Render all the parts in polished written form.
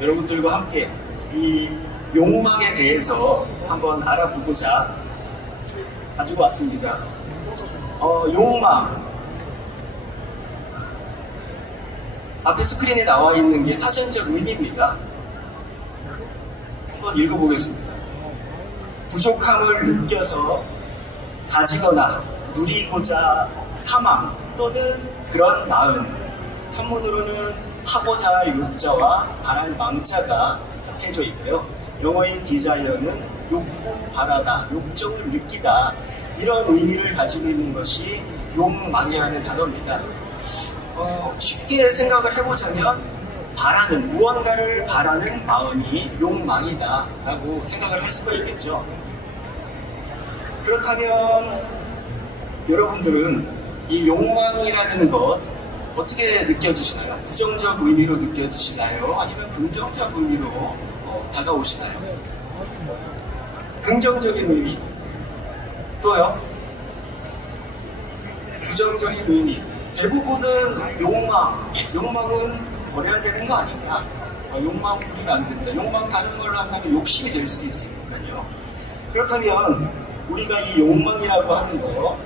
여러분들과 함께 이 욕망에 대해서 한번 알아보고자 가지고 왔습니다. 욕망. 앞에 스크린에 나와 있는 게 사전적 의미입니다. 한번 읽어보겠습니다. 부족함을 느껴서 가지거나 누리고자 탐함 또는 그런 마음. 한문으로는 하고자 할 욕자와 바랄 망자가 합해져 있고요. 영어인 디자이어는 욕구, 바라다, 욕정을 느끼다 이런 의미를 가지고 있는 것이 욕망이라는 단어입니다. 쉽게 생각을 해보자면 바라는, 무언가를 바라는 마음이 욕망이다 라고 생각을 할 수가 있겠죠. 그렇다면 여러분들은 이 욕망이라는 것 어떻게 느껴지시나요? 부정적 의미로 느껴지시나요? 아니면 긍정적 의미로 다가오시나요? 긍정적인 의미. 또요? 부정적인 의미. 대부분은 욕망은 버려야 되는 거 아닌가? 욕망 부리면 안 된다. 욕망 다른 걸로 한다면 욕심이 될 수도 있으니까요. 그렇다면 우리가 이 욕망이라고 하는 거,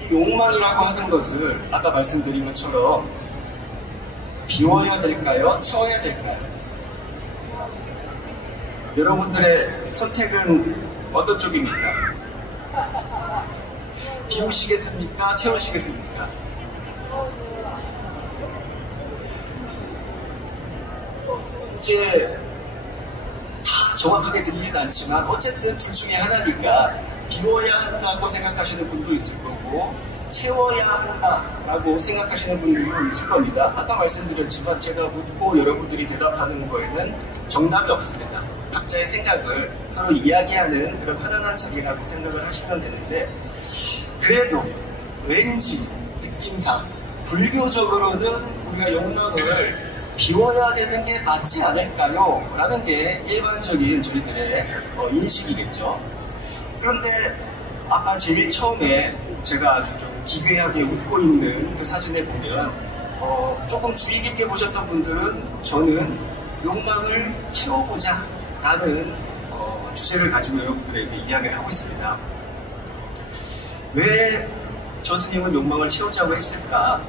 이 욕망이라고 하는 것을 아까 말씀드린 것처럼 비워야 될까요? 채워야 될까요? 여러분들의 선택은 어떤 쪽입니까? 비우시겠습니까? 채우시겠습니까? 이제 다 정확하게 들리진 않지만 어쨌든 둘 중에 하나니까 비워야 한다고 생각하시는 분도 있을 거고 채워야 한다라고 생각하시는 분들도 있을 겁니다. 아까 말씀드렸지만 제가 묻고 여러분들이 대답하는 거에는 정답이 없습니다. 각자의 생각을 서로 이야기하는 그런 편안한 자리라고 생각을 하시면 되는데 그래도 왠지 느낌상 불교적으로는 우리가 욕망을 비워야 되는 게 맞지 않을까요? 라는 게 일반적인 저희들의 인식이겠죠. 그런데 아까 제일 처음에 제가 아주 좀 기괴하게 웃고 있는 그 사진에 보면 조금 주의 깊게 보셨던 분들은 저는 욕망을 채워보자 라는 주제를 가지고 여러분들에게 이야기를 하고 있습니다. 왜 저 스님은 욕망을 채우자고 했을까?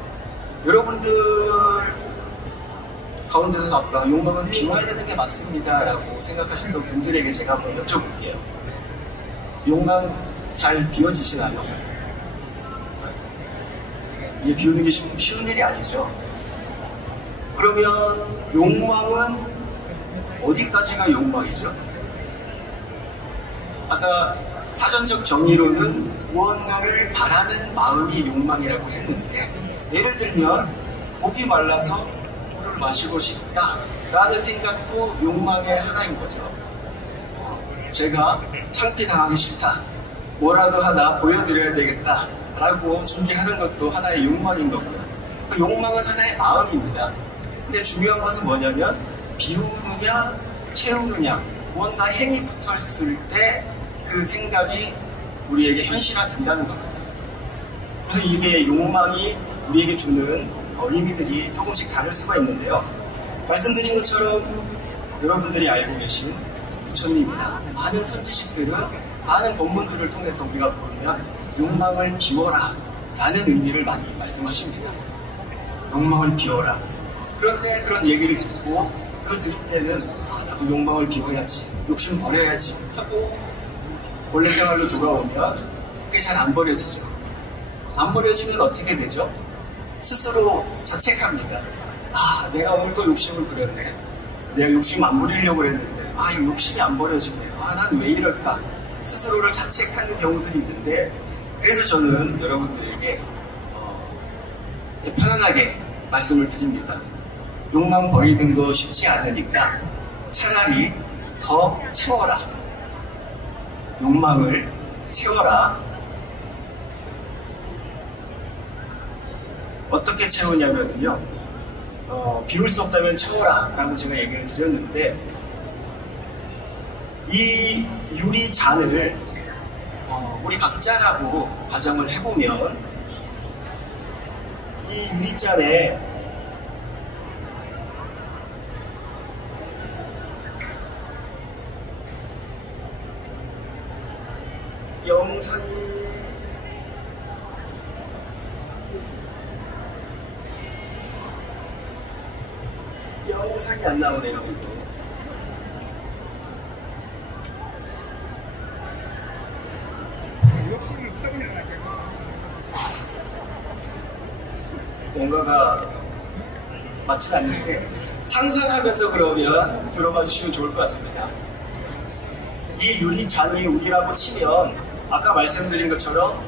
여러분들 가운데서 아까 욕망은 비워야 되는 게 맞습니다 라고 생각하셨던 분들에게 제가 한번 여쭤볼게요. 욕망 잘 비워지시나요? 이게 비우는 게 쉬운 일이 아니죠. 그러면 욕망은 어디까지가 욕망이죠? 아까 사전적 정의로는 무언가를 바라는 마음이 욕망이라고 했는데 예를 들면 목이 말라서 물을 마시고 싶다 라는 생각도 욕망의 하나인 거죠. 제가 창피당하기 싫다, 뭐라도 하나 보여드려야 되겠다 라고 준비하는 것도 하나의 욕망인 거고요. 그 욕망은 하나의 마음입니다. 근데 중요한 것은 뭐냐면 비우느냐 채우느냐, 뭔가 행이 붙었을 때 그 생각이 우리에게 현실화된다는 겁니다. 그래서 이게 욕망이 우리에게 주는 의미들이 조금씩 다를 수가 있는데요. 말씀드린 것처럼 여러분들이 알고 계신 부처님이나 많은 선지식들은 많은 본문들을 통해서 우리가 보면 욕망을 비워라 라는 의미를 많이 말씀하십니다. 욕망을 비워라. 그런데 그런 얘기를 듣고 그 들을 때는 나도 욕망을 비워야지, 욕심 버려야지 하고 원래 생활로 돌아오면 그게 잘 안 버려지죠. 안 버려지면 어떻게 되죠? 스스로 자책합니다. 내가 오늘 또 욕심을 부렸네. 내가 욕심 안 부리려고 했는데 이 욕심이 안 버려지네. 난 왜 이럴까? 스스로를 자책하는 경우들이 있는데 그래서 저는 여러분들에게 편안하게 말씀을 드립니다. 욕망 버리는 거 쉽지 않으니까 차라리 더 채워라. 욕망을 채워라. 어떻게 채우냐면요, 비울 수 없다면 채워라 라고 제가 얘기를 드렸는데 이 유리잔을 우리 각자라고 가정을 해보면 이 유리잔에 영상이 안 나오네요. 이거. 뭔가가 맞진 않는데 상상하면서 그러면 들어봐 주시면 좋을 것 같습니다. 이 유리잔이 우리라고 치면 아까 말씀드린 것처럼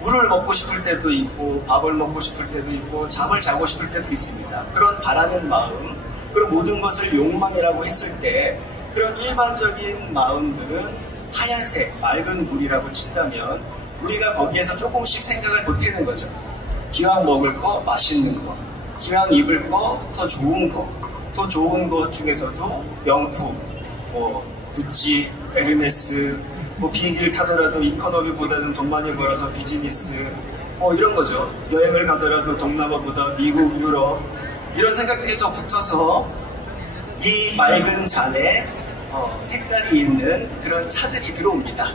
물을 먹고 싶을 때도 있고 밥을 먹고 싶을 때도 있고 잠을 자고 싶을 때도 있습니다. 그런 바라는 마음, 그런 모든 것을 욕망이라고 했을 때 그런 일반적인 마음들은 하얀색 맑은 물이라고 친다면 우리가 거기에서 조금씩 생각을 보태는 거죠. 기왕 먹을 거 맛있는 거, 기왕 입을 거 더 좋은 거, 더 좋은 것 중에서도 명품, 구찌, 에르메스, 비행기를 타더라도 이코노미보다는 돈 많이 벌어서 비즈니스, 이런 거죠. 여행을 가더라도 동남아보다 미국, 유럽, 이런 생각들이 더 붙어서 이 맑은 잔에 색깔이 있는 그런 차들이 들어옵니다.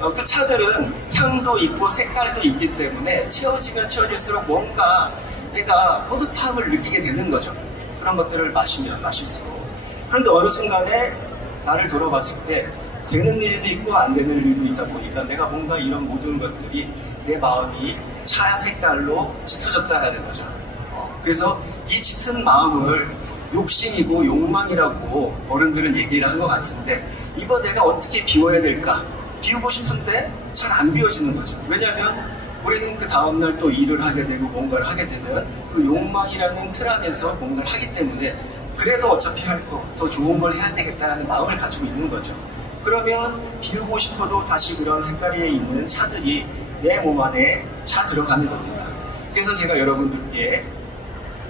그 차들은 향도 있고 색깔도 있기 때문에 채워지면 채워질수록 뭔가 내가 뿌듯함을 느끼게 되는 거죠. 그런 것들을 마시면 마실수록. 그런데 어느 순간에 나를 돌아봤을 때 되는 일도 있고 안 되는 일도 있다 보니까 내가 뭔가 이런 모든 것들이 내 마음이 차 색깔로 짙어졌다라는 거죠. 그래서 이 짙은 마음을 욕심이고 욕망이라고 어른들은 얘기를 한 것 같은데 이거 내가 어떻게 비워야 될까? 비우고 싶은데 잘 안 비워지는 거죠. 왜냐하면 우리는 그 다음날 또 일을 하게 되고 뭔가를 하게 되면 그 욕망이라는 틀 안에서 뭔가를 하기 때문에 그래도 어차피 할 거 더 좋은 걸 해야 되겠다는 마음을 가지고 있는 거죠. 그러면 비우고 싶어도 다시 그런 색깔이 있는 차들이 내 몸 안에 차 들어가는 겁니다. 그래서 제가 여러분들께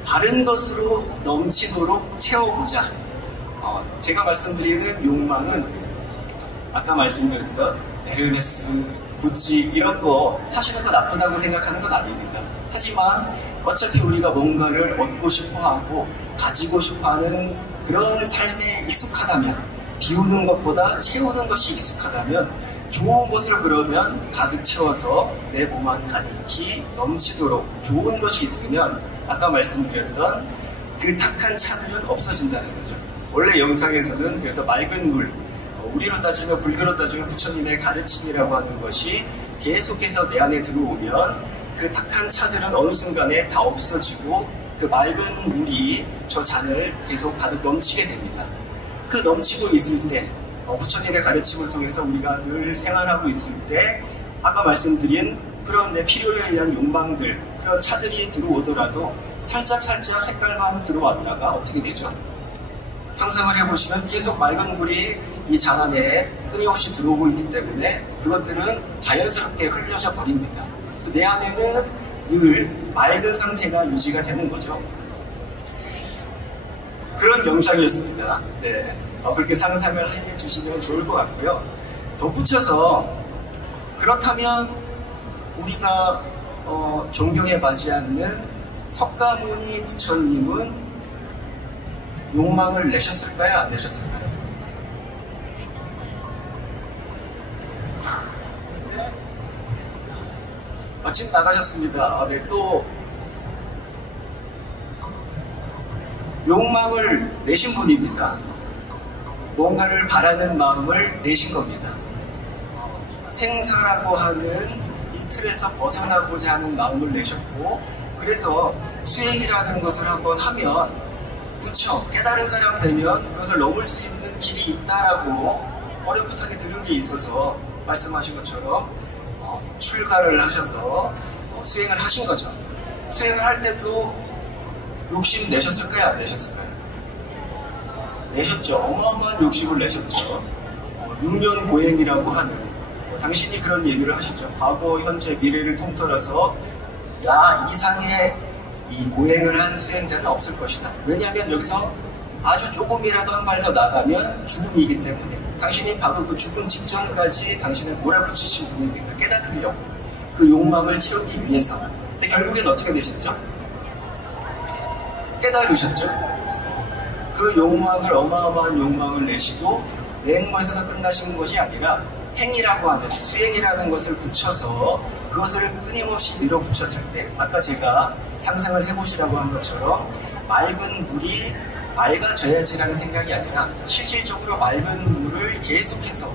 바른 것으로 넘치도록 채워보자. 제가 말씀드리는 욕망은 아까 말씀드렸던 에르메스, 구찌 이런 거 사실은 더 나쁘다고 생각하는 건 아닙니다. 하지만 어차피 우리가 뭔가를 얻고 싶어하고 가지고 싶어하는 그런 삶에 익숙하다면 비우는 것보다 채우는 것이 익숙하다면 좋은 것을 그러면 가득 채워서 내 몸 안 가득히 넘치도록 좋은 것이 있으면 아까 말씀드렸던 그 탁한 차들은 없어진다는 거죠. 원래 영상에서는 그래서 맑은 물, 우리로 따지면 불교로 따지면 부처님의 가르침이라고 하는 것이 계속해서 내 안에 들어오면 그 탁한 차들은 어느 순간에 다 없어지고 그 맑은 물이 저 잔을 계속 가득 넘치게 됩니다. 그 넘치고 있을 때 부처님의 가르침을 통해서 우리가 늘 생활하고 있을 때 아까 말씀드린 그런 내 필요에 의한 욕망들 그런 차들이 들어오더라도 살짝 색깔만 들어왔다가 어떻게 되죠? 상상을 해보시면 계속 맑은 물이 이 잔 안에 끊임없이 들어오고 있기 때문에 그것들은 자연스럽게 흘려져 버립니다. 그래서 내 안에는 늘 맑은 상태가 유지가 되는 거죠. 그런 영상이었습니다. 네. 그렇게 상상을 해주시면 좋을 것 같고요. 덧붙여서 그렇다면 우리가 존경에 맞지 않는 석가모니 부처님은 욕망을 내셨을까요? 안 내셨을까요? 지금 나가셨습니다. 네, 또 욕망을 내신 분입니다. 뭔가를 바라는 마음을 내신 겁니다. 생사라고 하는 이 틀에서 벗어나고자 하는 마음을 내셨고 그래서 수행이라는 것을 한번 하면 부처, 깨달은 사람 되면 그것을 넘을 수 있는 길이 있다라고 어렴풋하게 들은 게 있어서 말씀하신 것처럼 출가를 하셔서 수행을 하신 거죠. 수행을 할 때도 욕심 내셨을까요? 안 내셨을까요? 내셨죠. 어마어마한 욕심을 내셨죠. 6년 고행이라고 하는 당신이 그런 얘기를 하셨죠. 과거, 현재, 미래를 통틀어서 나 이상의 이 고행을 한 수행자는 없을 것이다. 왜냐하면 여기서 아주 조금이라도 한 발 더 나가면 죽음이기 때문에 당신이 바로 그 죽음 직전까지 당신을 몰아붙이신 분입니다. 깨닫으려고 그 욕망을 채우기 위해서. 근데 결국엔 어떻게 되셨죠? 깨달으셨죠? 그 욕망을 어마어마한 욕망을 내시고 낸 것에서 끝나신 것이 아니라 행이라고 하는 수행이라는 것을 붙여서 그것을 끊임없이 밀어붙였을 때 아까 제가 상상을 해보시라고 한 것처럼 맑은 물이 맑아져야지라는 생각이 아니라 실질적으로 맑은 물을 계속해서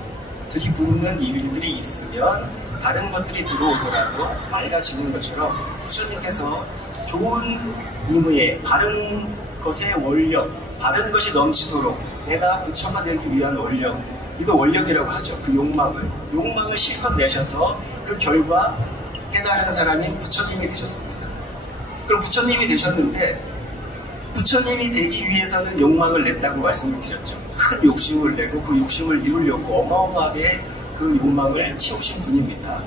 들이붓는 일들이 있으면 다른 것들이 들어오더라도 맑아지는 것처럼 부처님께서 좋은 의무에 바른 것의 원력, 바른 것이 넘치도록 내가 부처가 되기 위한 원력, 이거 원력이라고 하죠. 그 욕망을 실컷 내셔서 그 결과 깨달은 사람이 부처님이 되셨습니다. 그럼 부처님이 되셨는데 부처님이 되기 위해서는 욕망을 냈다고 말씀을 드렸죠. 큰 욕심을 내고 그 욕심을 이루려고 어마어마하게 그 욕망을 채우신 분입니다.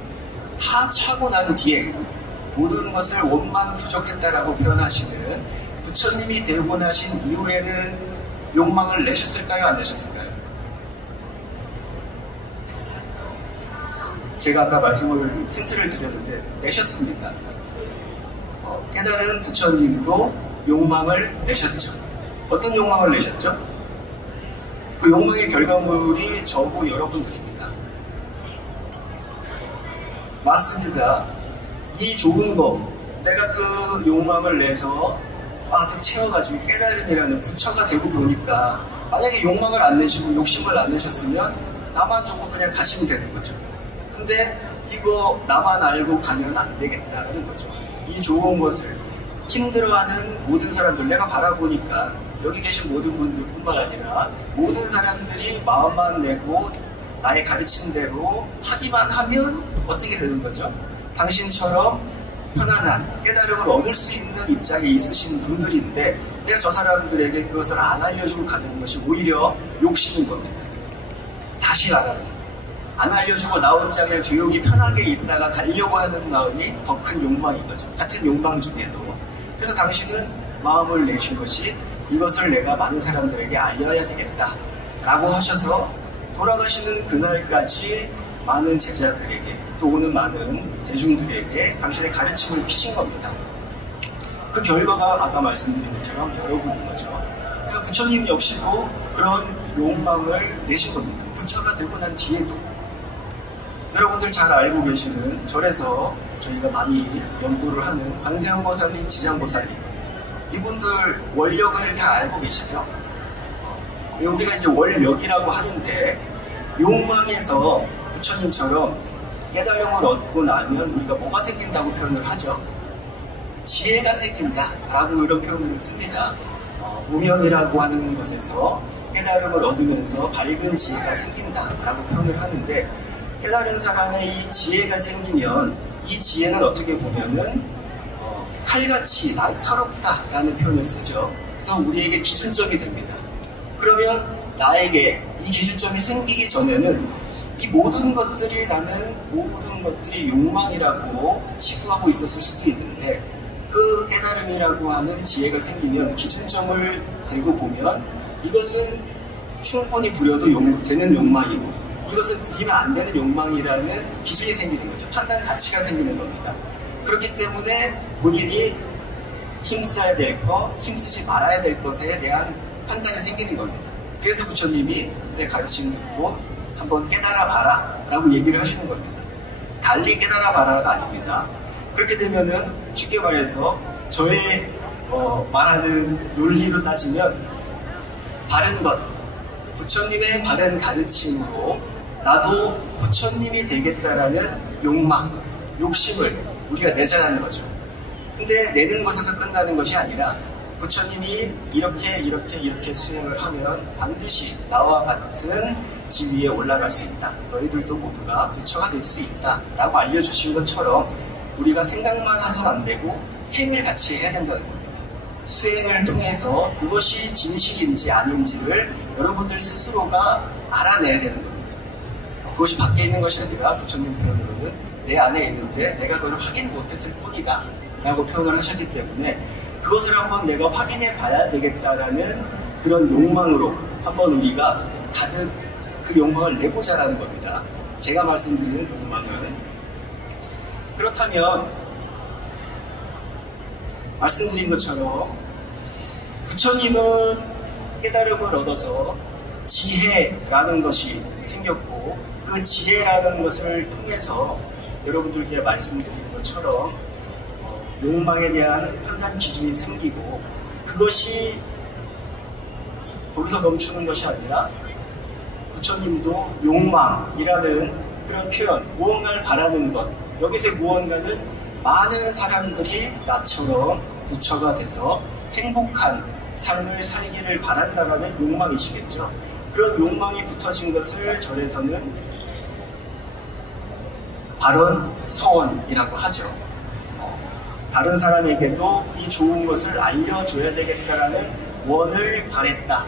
다 차고 난 뒤에 모든 것을 원만 부족했다라고 표현하시는 부처님이 되고 나신 이후에는 욕망을 내셨을까요? 안 내셨을까요? 제가 아까 힌트를 드렸는데 내셨습니다. 깨달은 부처님도 욕망을 내셨죠. 어떤 욕망을 내셨죠? 그 욕망의 결과물이 저고 여러분들입니다. 맞습니다. 이 좋은 거, 내가 그 욕망을 내서 딱 채워가지고 깨달음이라는 부처가 되고 보니까 만약에 욕망을 안 내시고 욕심을 안 내셨으면 나만 조금 그냥 가시면 되는 거죠. 근데 이거 나만 알고 가면 안 되겠다는 거죠. 이 좋은 것을 힘들어하는 모든 사람들, 내가 바라보니까 여기 계신 모든 분들 뿐만 아니라 모든 사람들이 마음만 내고 나의 가르침대로 하기만 하면 어떻게 되는 거죠? 당신처럼 편안한 깨달음을 얻을 수 있는 입장에 있으신 분들인데 내가 저 사람들에게 그것을 안 알려주고 가는 것이 오히려 욕심인 겁니다. 다시 말하면 안 알려주고 나 혼자 그냥 조용히 편하게 있다가 가려고 하는 마음이 더 큰 욕망인 거죠. 같은 욕망 중에도. 그래서 당신은 마음을 내신 것이 이것을 내가 많은 사람들에게 알려야 되겠다 라고 하셔서 돌아가시는 그날까지 많은 제자들에게 또 오는 많은 대중들에게 당신의 가르침을 피신 겁니다. 그 결과가 아까 말씀드린 것처럼 여러분인 거죠. 그래서 부처님 역시도 그런 욕망을 내신 겁니다. 부처가 되고 난 뒤에도. 여러분들 잘 알고 계시는 절에서 저희가 많이 연구를 하는 관세음보살님, 지장보살님, 이분들 원력을 잘 알고 계시죠? 우리가 이제 원력이라고 하는데 욕망에서 부처님처럼 깨달음을 얻고 나면 우리가 뭐가 생긴다고 표현을 하죠? 지혜가 생긴다라고 이런 표현을 씁니다. 무명이라고 하는 것에서 깨달음을 얻으면서 밝은 지혜가 생긴다라고 표현을 하는데 깨달은 사람의 이 지혜가 생기면 이 지혜는 어떻게 보면은 칼같이 날카롭다라는 표현을 쓰죠. 그래서 우리에게 기준점이 됩니다. 그러면 나에게 이 기준점이 생기기 전에는 이 모든 것들이 나는 모든 것들이 욕망이라고 치부하고 있었을 수도 있는데 그 깨달음이라고 하는 지혜가 생기면 기준점을 대고 보면 이것은 충분히 부려도 되는 욕망이고 이것은 부리면 안 되는 욕망이라는 기준이 생기는 거죠. 판단 가치가 생기는 겁니다. 그렇기 때문에 본인이 힘써야 될 것, 힘쓰지 말아야 될 것에 대한 판단이 생기는 겁니다. 그래서 부처님이 내 가르침 듣고 한번 깨달아봐라 라고 얘기를 하시는 겁니다. 달리 깨달아봐라가 아닙니다. 그렇게 되면은 쉽게 말해서 저의 말하는 논리로 따지면 바른 것, 부처님의 바른 가르침으로 나도 부처님이 되겠다라는 욕망, 욕심을 우리가 내자라는 거죠. 근데 내는 것에서 끝나는 것이 아니라 부처님이 이렇게 수행을 하면 반드시 나와 같은 지위에 올라갈 수 있다. 너희들도 모두가 부처가 될 수 있다. 라고 알려주신 것처럼 우리가 생각만 해서는 안 되고 행을 같이 해야 된다는 겁니다. 수행을 통해서 그것이 진실인지 아닌지를 여러분들 스스로가 알아내야 되는 겁니다. 그것이 밖에 있는 것이 아니라 부처님 표현으로는 내 안에 있는데 내가 그걸 확인 못했을 뿐이다 라고 표현을 하셨기 때문에 그것을 한번 내가 확인해 봐야 되겠다라는 그런 욕망으로 한번 우리가 가득 그 욕망을 내보자라는 겁니다. 제가 말씀드리는 욕망은 그렇다면 말씀드린 것처럼 부처님은 깨달음을 얻어서 지혜라는 것이 생겼고 그 지혜라는 것을 통해서 여러분들께 말씀드린 것처럼 욕망에 대한 판단 기준이 생기고 그것이 거기서 멈추는 것이 아니라 부처님도 욕망이라는 그런 표현, 무언가를 바라는 것, 여기서의 무언가는 많은 사람들이 나처럼 부처가 돼서 행복한 삶을 살기를 바란다는 욕망이시겠죠. 그런 욕망이 붙어진 것을 절에서는 발언, 서원이라고 하죠. 다른 사람에게도 이 좋은 것을 알려줘야 되겠다라는 원을 바랬다.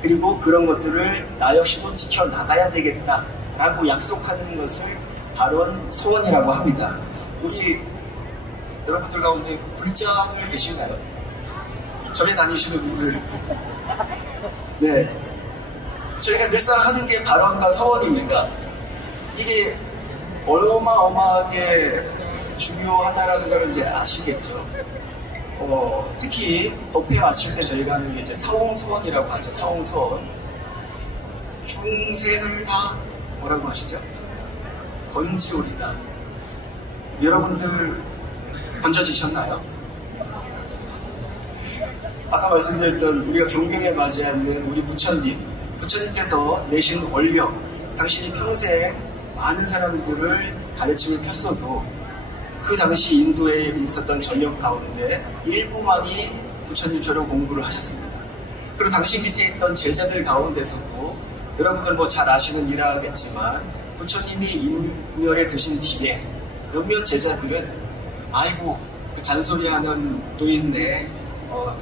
그리고 그런 것들을 나 역시도 지켜나가야 되겠다라고 약속하는 것을 발언, 서원이라고 합니다. 우리 여러분들 가운데 불자들 계신가요? 절에 다니시는 분들. 네. 저희가 늘상 하는 게 발언과 서원입니다. 이게 어마어마하게 중요하다라는 걸 이제 아시겠죠. 특히 법회 마칠 때 저희가 하는 게 이제 사홍서원이라고 하죠. 사홍서원. 중생을 다 뭐라고 하시죠? 건지오리다. 여러분들 건져지셨나요? 아까 말씀드렸던 우리가 존경에 맞이하는 우리 부처님께서 내신 원력, 당신이 평생 많은 사람들을 가르침을 폈어도 그 당시 인도에 있었던 전력 가운데 일부만이 부처님처럼 공부를 하셨습니다. 그리고 당시 밑에 있던 제자들 가운데서도 여러분들 뭐 잘 아시는 일화겠지만 부처님이 인멸에 드신 뒤에 몇몇 제자들은 아이고 그 잔소리하는 노인네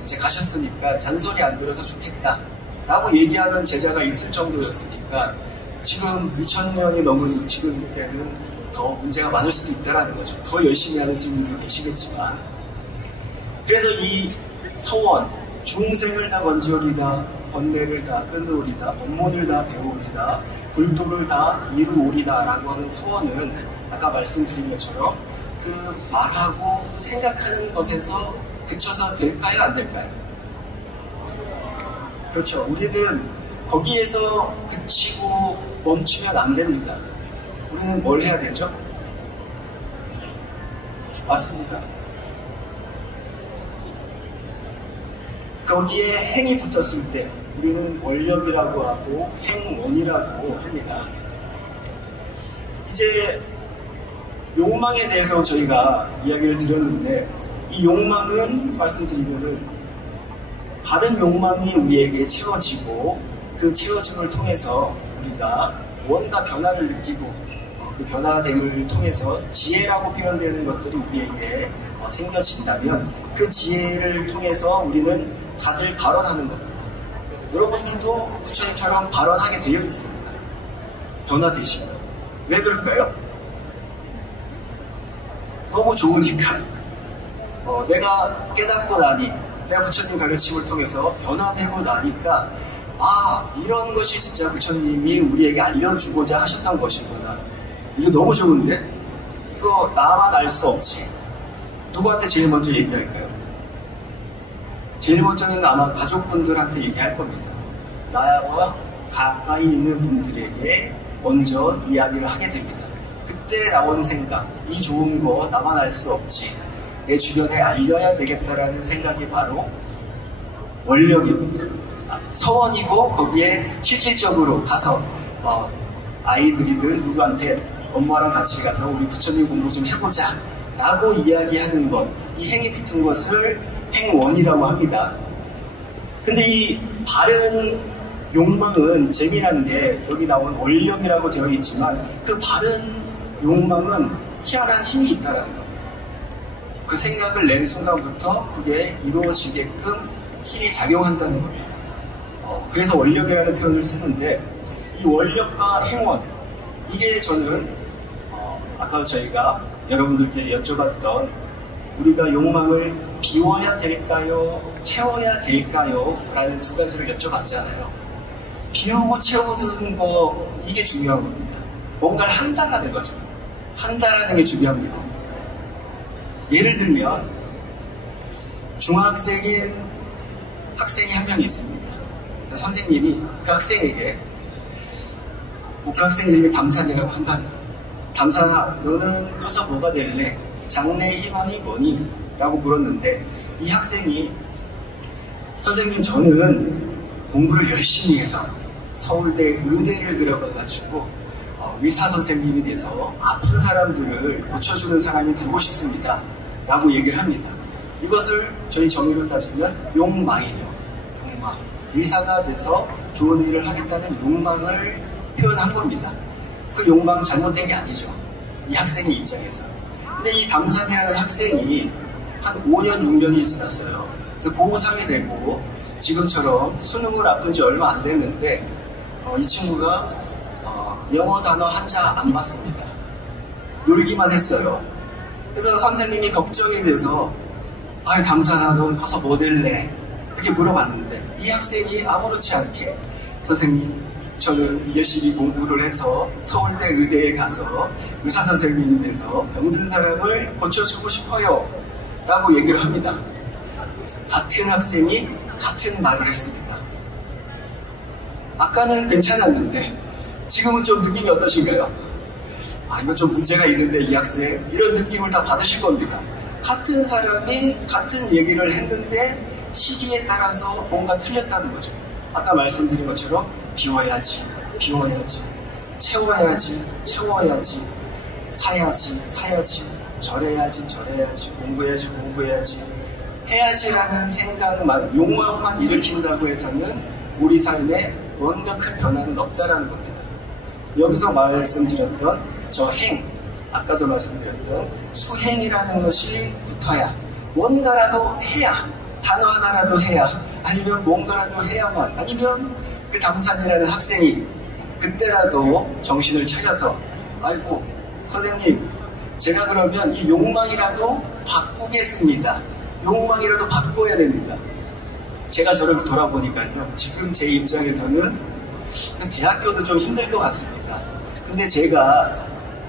이제 가셨으니까 잔소리 안 들어서 좋겠다 라고 얘기하는 제자가 있을 정도였으니까 지금 2000년이 넘은 지금 때는 더 문제가 많을 수도 있다는 거죠. 더 열심히 하는 스님도 계시겠지만 그래서 이 서원, 중생을 다 건지오리다, 번뇌를 다 끊으오리다, 법문을 다 배우오리다, 불도를 다 이루오리다 라고 하는 서원은 아까 말씀드린 것처럼 그 말하고 생각하는 것에서 그쳐서 될까요? 안 될까요? 그렇죠. 우리는 거기에서 그치고 멈추면 안 됩니다. 우리는 뭘 해야 되죠? 맞습니다. 거기에 행이 붙었을 때 우리는 원력이라고 하고 행원이라고 합니다. 이제 욕망에 대해서 저희가 이야기를 드렸는데 이 욕망은 말씀드리면은 다른 욕망이 우리에게 채워지고 그 채워짐을 통해서 우리가 뭔가 변화를 느끼고 그 변화됨을 통해서 지혜라고 표현되는 것들이 우리에게 생겨진다면 그 지혜를 통해서 우리는 다들 발언하는 겁니다. 여러분들도 부처님처럼 발언하게 되어 있습니다. 변화되시면. 왜 그럴까요? 너무 좋으니까. 내가 깨닫고 나니 내가 부처님 가르침을 통해서 변화되고 나니까 이런 것이 진짜 부처님이 우리에게 알려주고자 하셨던 것이구나. 이거 너무 좋은데? 이거 나만 알 수 없지. 누구한테 제일 먼저 얘기할까요? 제일 먼저는 아마 가족분들한테 얘기할 겁니다. 나와 가까이 있는 분들에게 먼저 이야기를 하게 됩니다. 그때 나온 생각, 이 좋은 거 나만 알 수 없지. 내 주변에 알려야 되겠다라는 생각이 바로 원력입니다. 서원이고 거기에 실질적으로 가서 아이들이든 누구한테 엄마랑 같이 가서 우리 부처님 공부 좀 해보자 라고 이야기하는 것, 이 행이 붙은 것을 행원이라고 합니다. 근데 이 바른 욕망은 재미난 게 여기 나온 원력이라고 되어 있지만 그 바른 욕망은 희한한 힘이 있다는 겁니다. 그 생각을 낸 순간부터 그게 이루어지게끔 힘이 작용한다는 겁니다. 그래서 원력이라는 표현을 쓰는데 이 원력과 행원, 이게 저는 아까 저희가 여러분들께 여쭤봤던 우리가 욕망을 비워야 될까요? 채워야 될까요? 라는 두 가지를 여쭤봤잖아요. 비우고 채우는 거, 이게 중요한 겁니다. 뭔가를 한다라는 거죠. 한다라는 게 중요합니다. 예를 들면 중학생인 학생이 한 명 있습니다. 선생님이 그 학생에게 그 학생 이름이 담산이라고 한다면, 담산아, 너는 커서 뭐가 될래? 장래의 희망이 뭐니? 라고 물었는데, 이 학생이 선생님, 저는 공부를 열심히 해서 서울대 의대를 들어가가지고 의사 선생님이 돼서 아픈 사람들을 고쳐주는 사람이 되고 싶습니다 라고 얘기를 합니다. 이것을 저희 정의로 따지면 욕망이죠. 욕망. 의사가 돼서 좋은 일을 하겠다는 욕망을 표현한 겁니다. 그 욕망은 잘못된 게 아니죠, 이 학생의 입장에서. 근데 이 담산이라는 학생이 한 5년, 6년이 지났어요. 그래서 고3이 되고 지금처럼 수능을 앞둔 지 얼마 안 됐는데 이 친구가 영어 단어 한자 안 봤습니다. 놀기만 했어요. 그래서 선생님이 걱정이 돼서 아유, 담산아, 넌 커서 뭐 될래? 이렇게 물어봤는데 이 학생이 아무렇지 않게 선생님, 저는 열심히 공부를 해서 서울대 의대에 가서 의사 선생님이 돼서 병든 사람을 고쳐주고 싶어요 라고 얘기를 합니다. 같은 학생이 같은 말을 했습니다. 아까는 괜찮았는데 지금은 좀 느낌이 어떠신가요? 아, 이거 좀 문제가 있는데 이 학생, 이런 느낌을 다 받으실 겁니다. 같은 사람이 같은 얘기를 했는데 시기에 따라서 뭔가 틀렸다는 거죠. 아까 말씀드린 것처럼 비워야지, 비워야지, 채워야지, 채워야지, 사야지, 사야지, 절해야지, 절해야지, 공부해야지, 공부해야지, 해야지라는 생각만, 욕망만 일으킨다고 해서는 우리 삶에 뭔가 큰 변화는 없다라는 겁니다. 여기서 말씀드렸던 저 행, 아까도 말씀드렸던 수행이라는 것이 붙어야, 뭔가라도 해야, 단어 하나라도 해야, 아니면 뭔가라도 해야만, 아니면 그 담산이라는 학생이 그때라도 정신을 차려서 아이고 선생님, 제가 그러면 이 욕망이라도 바꾸겠습니다. 욕망이라도 바꿔야 됩니다. 제가 저를 돌아보니까요, 지금 제 입장에서는 대학교도 좀 힘들 것 같습니다. 근데 제가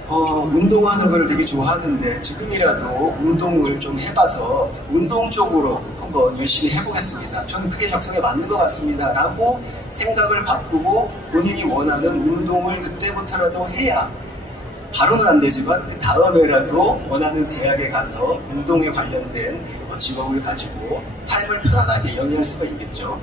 운동하는 걸 되게 좋아하는데 지금이라도 운동을 좀 해봐서 운동 쪽으로 한번 열심히 해보겠습니다. 저는 그게 적성에 맞는 것 같습니다 라고 생각을 바꾸고 본인이 원하는 운동을 그때부터라도 해야, 바로는 안 되지만 그 다음에라도 원하는 대학에 가서 운동에 관련된 직업을 가지고 삶을 편안하게 영위할 수가 있겠죠.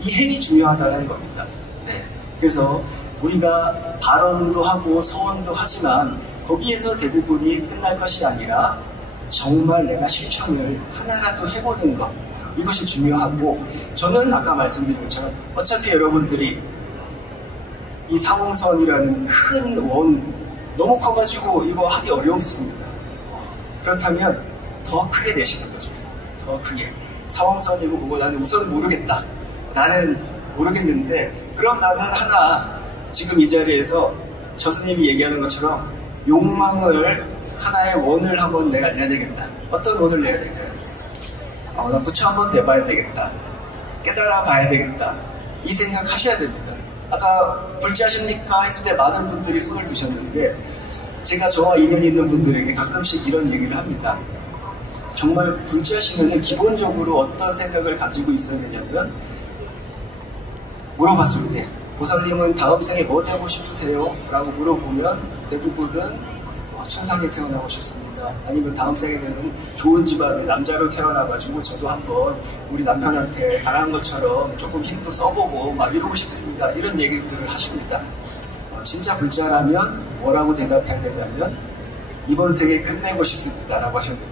이 행이 중요하다는 겁니다. 네. 그래서 우리가 발언도 하고 서원도 하지만 거기에서 대부분이 끝날 것이 아니라 정말 내가 실천을 하나라도 해보는 것, 이것이 중요하고, 저는 아까 말씀드린 것처럼 어차피 여러분들이 이 사홍선이라는 큰 원 너무 커가지고 이거 하기 어려웠습니다. 그렇다면 더 크게 내시는 거죠. 더 크게. 사홍선이고 뭐고 나는 우선 모르겠다. 나는 모르겠는데 그럼 나는 하나, 지금 이 자리에서 저 스님이 얘기하는 것처럼 욕망을, 하나의 원을 한번 내가 내야 되겠다. 어떤 원을 내야 되겠다. 나 부처 한번 돼봐야 되겠다. 깨달아 봐야 되겠다. 이 생각 하셔야 됩니다. 아까 불자십니까? 했을 때 많은 분들이 손을 드셨는데 제가 저와 인연이 있는 분들에게 가끔씩 이런 얘기를 합니다. 정말 불자시면 기본적으로 어떤 생각을 가지고 있어야 되냐면, 물어봤을 때 보살님은 다음 생에 뭐 되고 싶으세요? 라고 물어보면 대부분은 천상에 태어나고 싶습니다. 아니면 다음 생에는 좋은 집안의 남자로 태어나가지고 저도 한번 우리 남편한테 당한 것처럼 조금 힘도 써보고 막 이러고 싶습니다. 이런 얘기들을 하십니다. 진짜 불자라면 뭐라고 대답해야 되냐면 이번 생에 끝내고 싶습니다 라고 하셨습니다.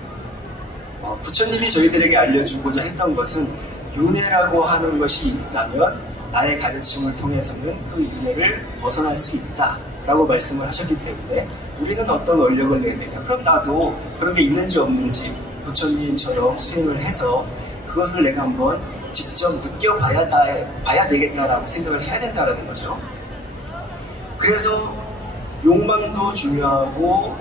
부처님이 저희들에게 알려주고자 했던 것은 윤회라고 하는 것이 있다면 나의 가르침을 통해서는 그 윤회를 벗어날 수 있다 라고 말씀을 하셨기 때문에 우리는 어떤 원력을 내야 되냐, 그럼 나도 그런 게 있는지 없는지 부처님처럼 수행을 해서 그것을 내가 한번 직접 느껴봐야 되겠다라고 생각을 해야 된다는 거죠. 그래서 욕망도 중요하고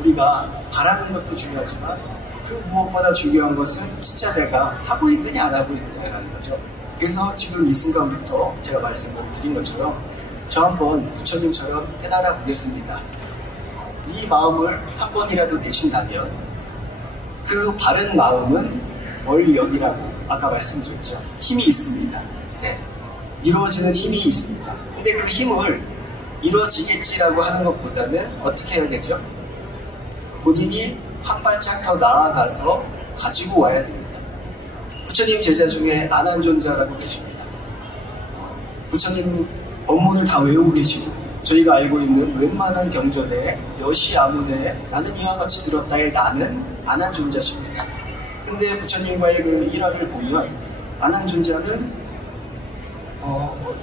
우리가 바라는 것도 중요하지만 그 무엇보다 중요한 것은 진짜 내가 하고 있느냐 안 하고 있느냐라는 거죠. 그래서 지금 이 순간부터 제가 말씀드린 것처럼 저 한번 부처님처럼 깨달아 보겠습니다. 이 마음을 한 번이라도 내신다면 그 바른 마음은 월력이라고 아까 말씀드렸죠. 힘이 있습니다. 네. 이루어지는 힘이 있습니다. 근데 그 힘을 이루어지겠지라고 하는 것보다는 어떻게 해야 되죠? 본인이 한 발짝 더 나아가서 가지고 와야 됩니다. 부처님 제자 중에 안한존자라고 계십니다. 부처님 법문을 다 외우고 계시고 저희가 알고 있는 웬만한 경전에 여시아문에 나는 이와 같이 들었다의 나는 안한존자십니다. 근데 부처님과의 그 일화를 보면 안한존자는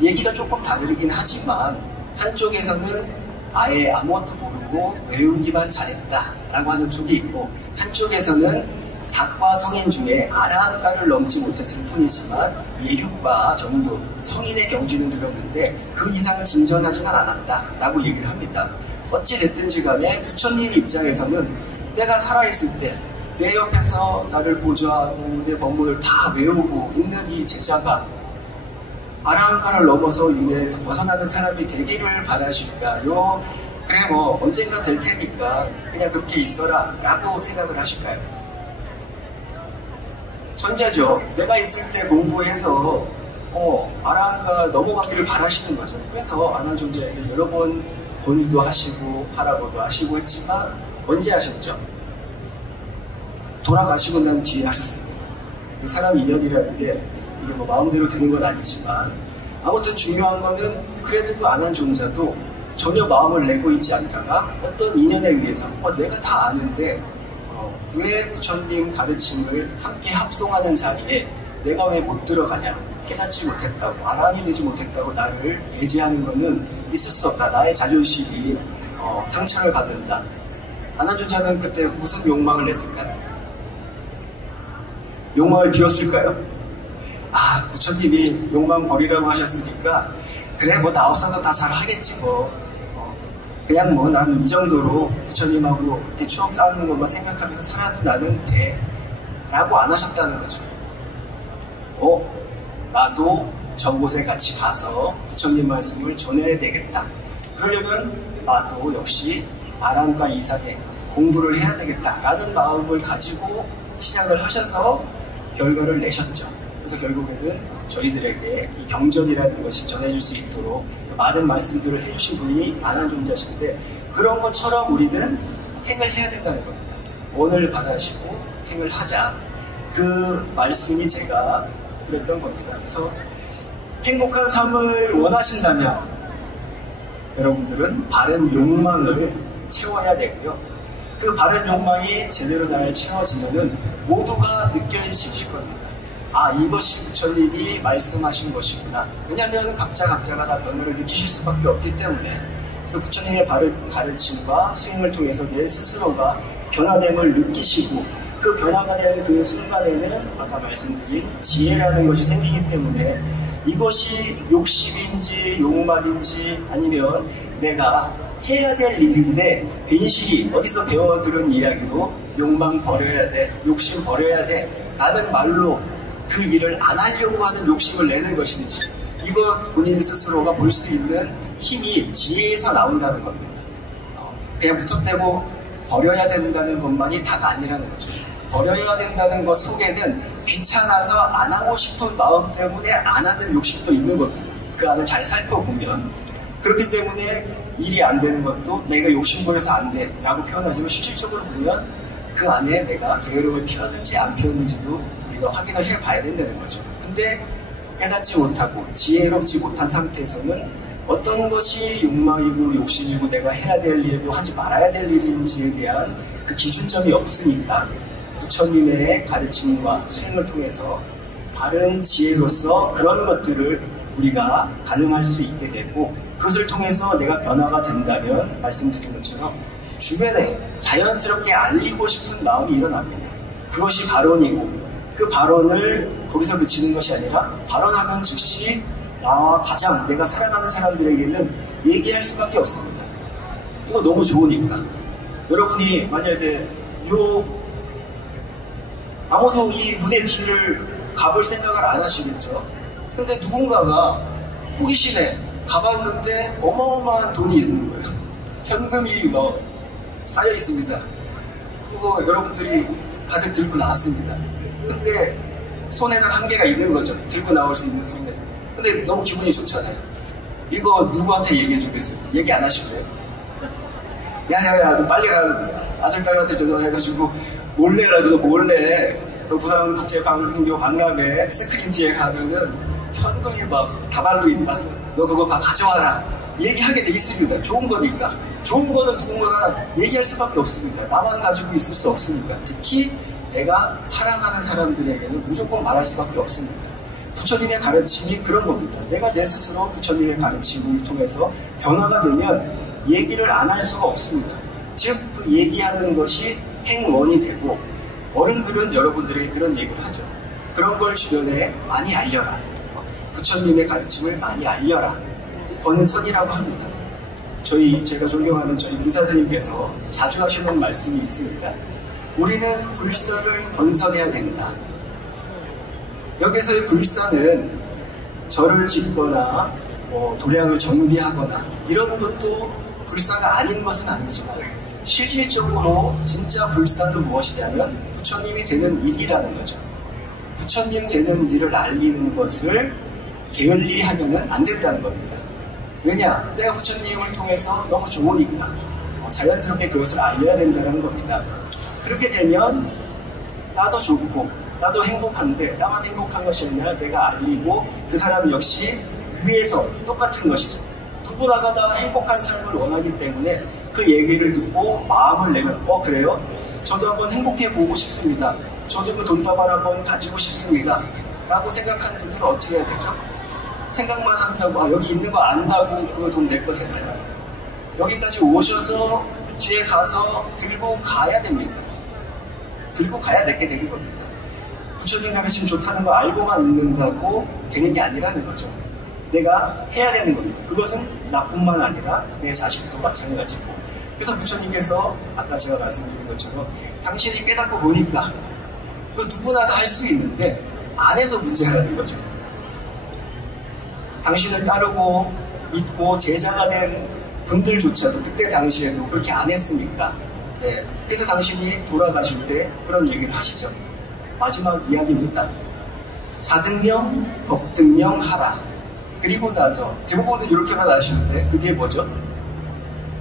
얘기가 조금 다르긴 하지만 한쪽에서는 아예 아무것도 모르고 외우기만 잘했다라고 하는 쪽이 있고 한쪽에서는 사과 성인 중에 아라한가를 넘지 못했을 뿐이지만 예륙과 정도 성인의 경지는 들었는데 그 이상 진전하지는 않았다라고 얘기를 합니다. 어찌됐든지 간에 부처님 입장에서는 내가 살아있을 때 내 옆에서 나를 보좌하고 내 법문을 다 외우고 있는 이 제자가 아라한가를 넘어서 윤회에서 벗어나는 사람이 되기를 바라실까요? 그래 뭐 언젠가 될 테니까 그냥 그렇게 있어라 라고 생각을 하실까요? 전자죠. 내가 있을 때 공부해서 아라한가 넘어가기를 바라시는 거죠. 그래서 안한존자에게 여러 번 권유도 하시고 하라고도 하시고 했지만 언제 하셨죠? 돌아가시고 난 뒤에 하셨습니다. 사람 인연이라는 게 이게 뭐 마음대로 되는 건 아니지만 아무튼 중요한 거는 그래도 그 안한존자도 전혀 마음을 내고 있지 않다가 어떤 인연에 의해서 내가 다 아는데 왜 부처님 가르침을 함께 합송하는 자리에 내가 왜 못 들어가냐, 깨닫지 못했다고, 아라한이 되지 못했다고 나를 배제하는 거는 있을 수 없다. 나의 자존심이 상처를 받는다. 안한존자는 그때 무슨 욕망을 냈을까요? 욕망을 비웠을까요? 부처님이 욕망 버리라고 하셨으니까 그래 뭐 나 없어도 다 잘하겠지 뭐 그냥 뭐 난 이 정도로 부처님하고 이렇게 추억 쌓는 것만 생각하면서 살아도 나는 돼 라고 안 하셨다는 거죠. 나도 저곳에 같이 가서 부처님 말씀을 전해야 되겠다. 그러려면 나도 역시 아라한가 이상의 공부를 해야 되겠다라는 마음을 가지고 시작을 하셔서 결과를 내셨죠. 그래서 결국에는 저희들에게 이 경전이라는 것이 전해질 수 있도록 많은 말씀들을 해주신 분이 안한존자신데 그런 것처럼 우리는 행을 해야 된다는 겁니다. 원을 받아시고 행을 하자. 그 말씀이 제가 드렸던 겁니다. 그래서 행복한 삶을 원하신다면 여러분들은 바른 욕망을 채워야 되고요. 그 바른 욕망이 제대로 잘 채워지면은 모두가 느껴지실 겁니다. 이것이 부처님이 말씀하신 것이구나. 왜냐하면 각자가 다 변화를 느끼실 수밖에 없기 때문에. 그래서 부처님의 바른 가르침과 수행을 통해서 내 스스로가 변화됨을 느끼시고 그 변화가 된 그 순간에는 아까 말씀드린 지혜라는 것이 생기기 때문에 이것이 욕심인지 욕망인지 아니면 내가 해야 될 일인데 괜시리 어디서 배워들은 이야기로 욕망 버려야 돼, 욕심 버려야 돼 라는 말로 그 일을 안 하려고 하는 욕심을 내는 것인지 이거 본인 스스로가 볼 수 있는 힘이 지혜에서 나온다는 겁니다. 그냥 무턱대고 버려야 된다는 것만이 다가 아니라는 거죠. 버려야 된다는 것 속에는 귀찮아서 안 하고 싶은 마음 때문에 안 하는 욕심도 있는 겁니다. 그 안을 잘 살펴보면. 그렇기 때문에 일이 안 되는 것도 내가 욕심부려서 안 돼 라고 표현하지만 실질적으로 보면 그 안에 내가 게으름을 피웠는지 안 피웠는지도 우리가 확인을 해봐야 된다는 거죠. 근데 깨닫지 못하고 지혜롭지 못한 상태에서는 어떤 것이 욕망이고 욕심이고 내가 해야 될 일이고 하지 말아야 될 일인지에 대한 그 기준점이 없으니까 부처님의 가르침과 수행을 통해서 바른 지혜로서 그런 것들을 우리가 가능할 수 있게 되고 그것을 통해서 내가 변화가 된다면 말씀드린 것처럼 주변에 자연스럽게 알리고 싶은 마음이 일어납니다. 그것이 발언이고 그 발언을 거기서 그치는 것이 아니라 발언하면 즉시 나와 가장 내가 사랑하는 사람들에게는 얘기할 수밖에 없습니다. 이거 너무 좋으니까. 여러분이 만약에 아무도 이 문의 길을 가볼 생각을 안 하시겠죠. 근데 누군가가 호기심에 가봤는데 어마어마한 돈이 있는 거예요. 현금이 쌓여 있습니다. 그거 여러분들이 가득 들고 나왔습니다. 근데 손에는 한계가 있는 거죠. 들고 나올 수 있는 손에. 근데 너무 기분이 좋잖아요. 이거 누구한테 얘기해 주겠어요? 얘기 안 하실 거예요? 야야야, 너 빨리 가. 아들, 딸한테 전화해가지고 몰래 그 부산국제강교 박람회 스크린 뒤에 가면은 현금이 막 다발로 있다. 너 그거 가져와라. 얘기하게 돼 있습니다. 좋은 거니까. 좋은 거는 누군가가 얘기할 수밖에 없습니다. 나만 가지고 있을 수 없으니까. 특히 내가 사랑하는 사람들에게는 무조건 말할 수밖에 없습니다. 부처님의 가르침이 그런 겁니다. 내가 내 스스로 부처님의 가르침을 통해서 변화가 되면 얘기를 안 할 수가 없습니다. 즉, 그 얘기하는 것이 행원이 되고, 어른들은 여러분들에게 그런 얘기를 하죠. 그런 걸 주변에 많이 알려라. 부처님의 가르침을 많이 알려라. 권선이라고 합니다. 제가 존경하는 저희 의사 선생님께서 자주 하시는 말씀이 있습니다. 우리는 불사를 건설해야 된다. 여기서의 불사는 절을 짓거나 도량을 정비하거나 이런 것도 불사가 아닌 것은 아니지만 실질적으로 진짜 불사는 무엇이냐면 부처님이 되는 일이라는 거죠. 부처님 되는 일을 알리는 것을 게을리하면은 안 된다는 겁니다. 왜냐? 내가 부처님을 통해서 너무 좋으니까 자연스럽게 그것을 알려야 된다는 겁니다. 그렇게 되면 나도 좋고 나도 행복한데 나만 행복한 것이 아니라 내가 알리고 그 사람 역시 위에서 똑같은 것이죠. 누구나가 다 행복한 삶을 원하기 때문에 그 얘기를 듣고 마음을 내면 그래요? 저도 한번 행복해 보고 싶습니다. 저도 그 돈다발 한번 가지고 싶습니다. 라고 생각한 분들은 어떻게 해야 되죠? 생각만 한다고 여기 있는 거 안다고 그 돈 내 거 되나요? 여기까지 오셔서 뒤에 가서 들고 가야 됩니다. 들고 가야 내게 되는 겁니다. 부처님 가르침 좋다는 거 알고만 있는다고 되는 게 아니라는 거죠. 내가 해야 되는 겁니다. 그것은 나뿐만 아니라 내 자식도 마찬가지고. 그래서 부처님께서 아까 제가 말씀드린 것처럼 당신이 깨닫고 보니까 그 누구나 다 할 수 있는데 안 해서 문제라는 거죠. 당신을 따르고 믿고 제자가 된 분들조차도 그때 당시에도 그렇게 안 했으니까. 네. 그래서 당신이 돌아가실 때 그런 얘기를 하시죠. 마지막 이야기입니다. 자등명, 법등명 하라. 그리고 나서 대부분은 이렇게만 하시는데 그게 뭐죠?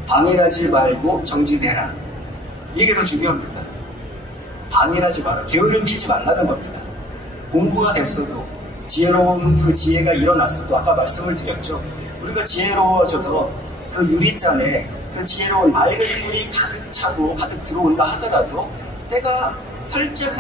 방해하지 말고 정지되라. 이게 더 중요합니다. 방해하지 마라. 게으름 피지 말라는 겁니다. 공부가 됐어도 지혜로운 그 지혜가 일어났어도 아까 말씀을 드렸죠. 우리가 지혜로워져서 그 유리잔에 그 지혜로운 맑은 물이 가득 차고 가득 들어온다 하더라도 내가 살짝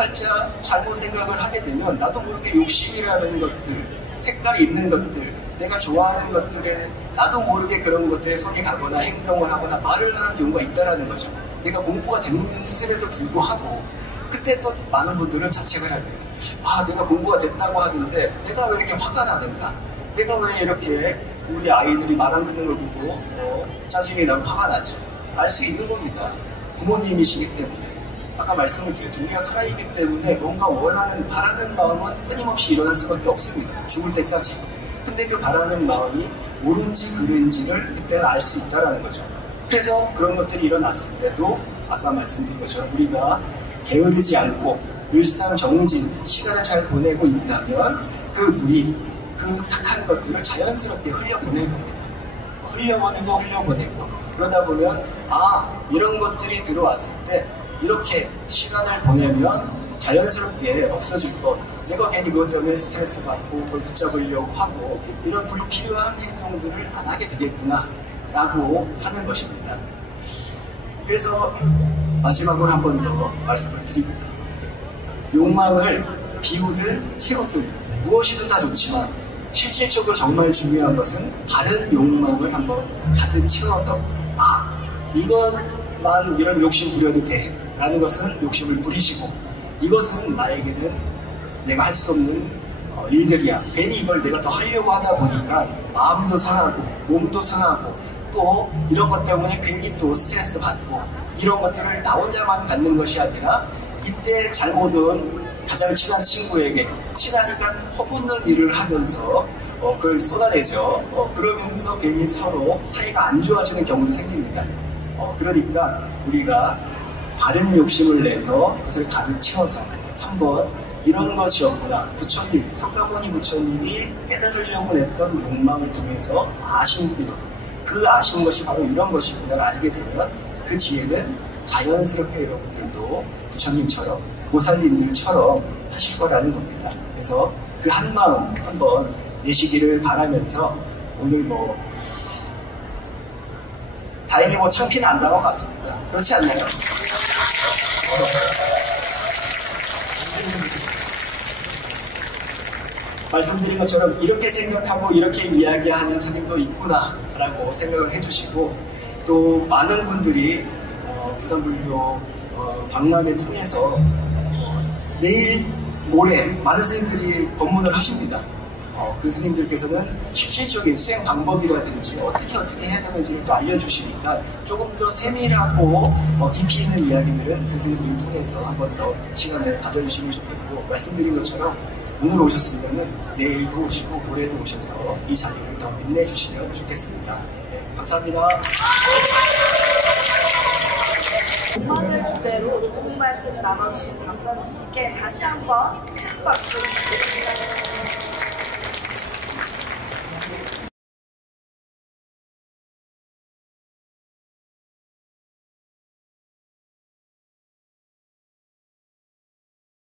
잘못 생각을 하게 되면 나도 모르게 욕심이라는 것들, 색깔이 있는 것들, 내가 좋아하는 것들에 나도 모르게 그런 것들에 손이 가거나 행동을 하거나 말을 하는 경우가 있다는 거죠. 내가 공부가 됐음에도 불구하고 그때 또 많은 분들은 자책을 합니다. 내가 공부가 됐다고 하는데 내가 왜 이렇게 화가 나는가? 내가 왜 이렇게 우리 아이들이 말 안 듣는 걸 보고 짜증이 나고 화가 나지? 알 수 있는 겁니다. 부모님이시기 때문에. 아까 말씀을 드렸죠. 우리가 살아있기 때문에 뭔가 원하는, 바라는 마음은 끊임없이 일어날 수밖에 없습니다. 죽을 때까지. 근데 그 바라는 마음이 옳은지 그른지를 그때는 알 수 있다는 거죠. 그래서 그런 것들이 일어났을 때도 아까 말씀드린 것처럼 우리가 게으르지 않고 일상정진, 시간을 잘 보내고 있다면 그 물이, 그 탁한 것들을 자연스럽게 흘려보내는 겁니다. 흘려보내고 그러다 보면 이런 것들이 들어왔을 때 이렇게 시간을 보내면 자연스럽게 없어질 것, 내가 괜히 그것 때문에 스트레스 받고 그걸 붙잡으려고 하고 이런 불필요한 행동들을 안 하게 되겠구나 라고 하는 것입니다. 그래서 마지막으로 한 번 더 말씀을 드립니다. 욕망을 비우든 채우든 무엇이든 다 좋지만 실질적으로 정말 중요한 것은 바른 욕망을 한번 가득 채워서 이건 이런 욕심 부려도 돼 라는 것은 욕심을 부리시고 이것은 나에게는 내가 할 수 없는 일들이야. 괜히 이걸 내가 더 하려고 하다 보니까 마음도 상하고 몸도 상하고 또 이런 것 때문에 괜히 또 스트레스 받고 이런 것들을 나 혼자만 갖는 것이 아니라 이때 잘못은 가장 친한 친구에게 친하니까 퍼붓는 일을 하면서 그걸 쏟아내죠. 그러면서 괜히 서로 사이가 안 좋아지는 경우도 생깁니다. 그러니까 우리가 바른 욕심을 내서 그것을 가득 채워서 한번 이런 것이었구나. 부처님, 석가모니 부처님이 깨달으려고 냈던 욕망을 통해서 아신 것, 그 아신 것이 바로 이런 것이구나 알게 되면 그 뒤에는 자연스럽게 여러분들도 부처님처럼 보살님들처럼 하실 거라는 겁니다. 그래서 그 한 마음 한번 내시기를 바라면서 오늘 다행히 창피는 안 당한 것 같습니다. 그렇지 않나요? 말씀드린 것처럼 이렇게 생각하고 이렇게 이야기하는 스님도 있구나 라고 생각을 해주시고, 또 많은 분들이 부산불교 박람회 통해서 내일 모레 많은 스님들이 법문을 하십니다. 그 스님들께서는 실질적인 수행 방법이라든지 어떻게 해야 되는지를 또 알려주시니까 조금 더 세밀하고 깊이 있는 이야기들은 그 스님들을 통해서 한 번 더 시간을 가져주시면 좋겠고, 말씀드린 것처럼 오늘 오셨으면 내일도 오시고 모레도 오셔서 이 자리를 더 빛내주시면 좋겠습니다. 네, 감사합니다. 오늘 주제로 좋은 말씀 나눠주신 강사님께 다시 한번 큰 박수 부탁드립니다.